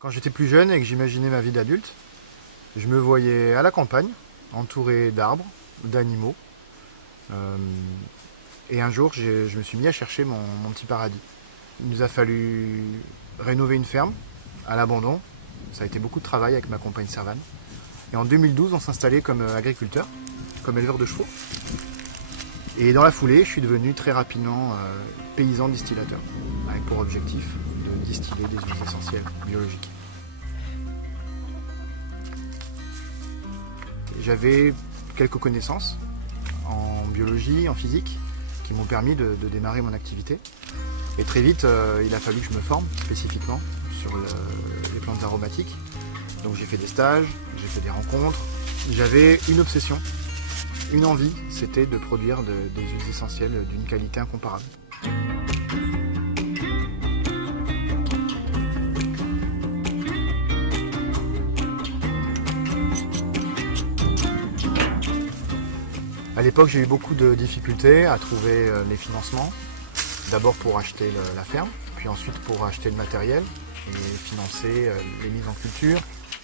Quand j'étais plus jeune et que j'imaginais ma vie d'adulte, je me voyais à la campagne, entouré d'arbres, d'animaux. Euh, et un jour, je me suis mis à chercher mon petit paradis. Il nous a fallu rénover une ferme à l'abandon. Ça a été beaucoup de travail avec ma compagne Servane. Et en 2012, on s'installait comme agriculteur, comme éleveur de chevaux. Et dans la foulée, je suis devenu très rapidement paysan distillateur, avec pour objectif de distiller des huiles essentielles biologiques. J'avais quelques connaissances en biologie, en physique, qui m'ont permis de démarrer mon activité. Et très vite, il a fallu que je me forme spécifiquement sur les plantes aromatiques. Donc j'ai fait des stages, j'ai fait des rencontres. J'avais une obsession, une envie, c'était de produire des huiles essentielles d'une qualité incomparable. À l'époque, j'ai eu beaucoup de difficultés à trouver les financements. D'abord pour acheter la ferme, puis ensuite pour acheter le matériel et financer les mises en culture,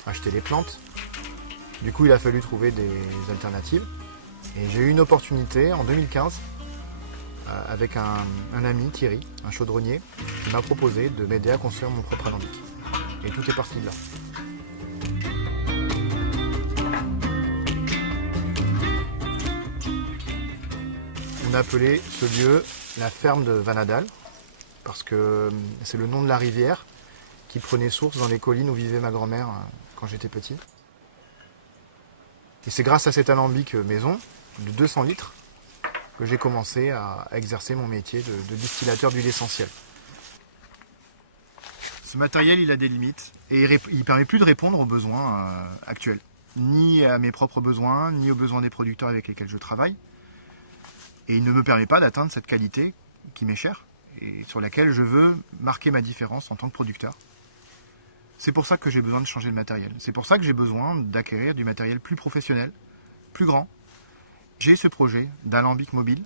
acheter les plantes. Du coup, il a fallu trouver des alternatives. Et j'ai eu une opportunité en 2015 avec un ami, Thierry, un chaudronnier, qui m'a proposé de m'aider à construire mon propre alambic. Et tout est parti de là. On a appelé ce lieu la ferme de Vanadal, parce que c'est le nom de la rivière qui prenait source dans les collines où vivait ma grand-mère quand j'étais petit. Et c'est grâce à cet alambic maison de 200 litres que j'ai commencé à exercer mon métier de distillateur d'huile essentielle. Ce matériel, il a des limites et il ne permet plus de répondre aux besoins actuels, ni à mes propres besoins, ni aux besoins des producteurs avec lesquels je travaille. Et il ne me permet pas d'atteindre cette qualité qui m'est chère et sur laquelle je veux marquer ma différence en tant que producteur. C'est pour ça que j'ai besoin de changer de matériel. C'est pour ça que j'ai besoin d'acquérir du matériel plus professionnel, plus grand. J'ai ce projet d'alambic mobile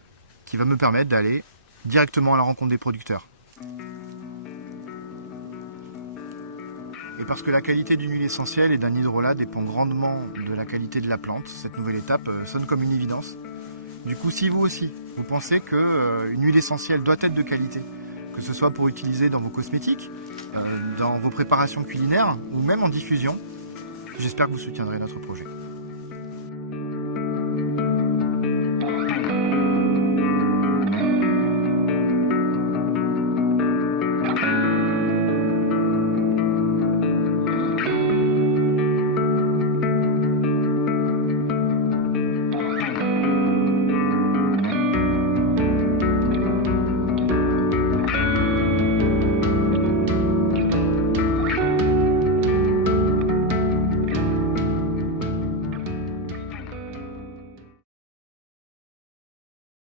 qui va me permettre d'aller directement à la rencontre des producteurs. Et parce que la qualité d'une huile essentielle et d'un hydrolat dépend grandement de la qualité de la plante, cette nouvelle étape sonne comme une évidence. Du coup, si vous aussi, vous pensez qu'une huile essentielle doit être de qualité, que ce soit pour utiliser dans vos cosmétiques, dans vos préparations culinaires ou même en diffusion, j'espère que vous soutiendrez notre projet.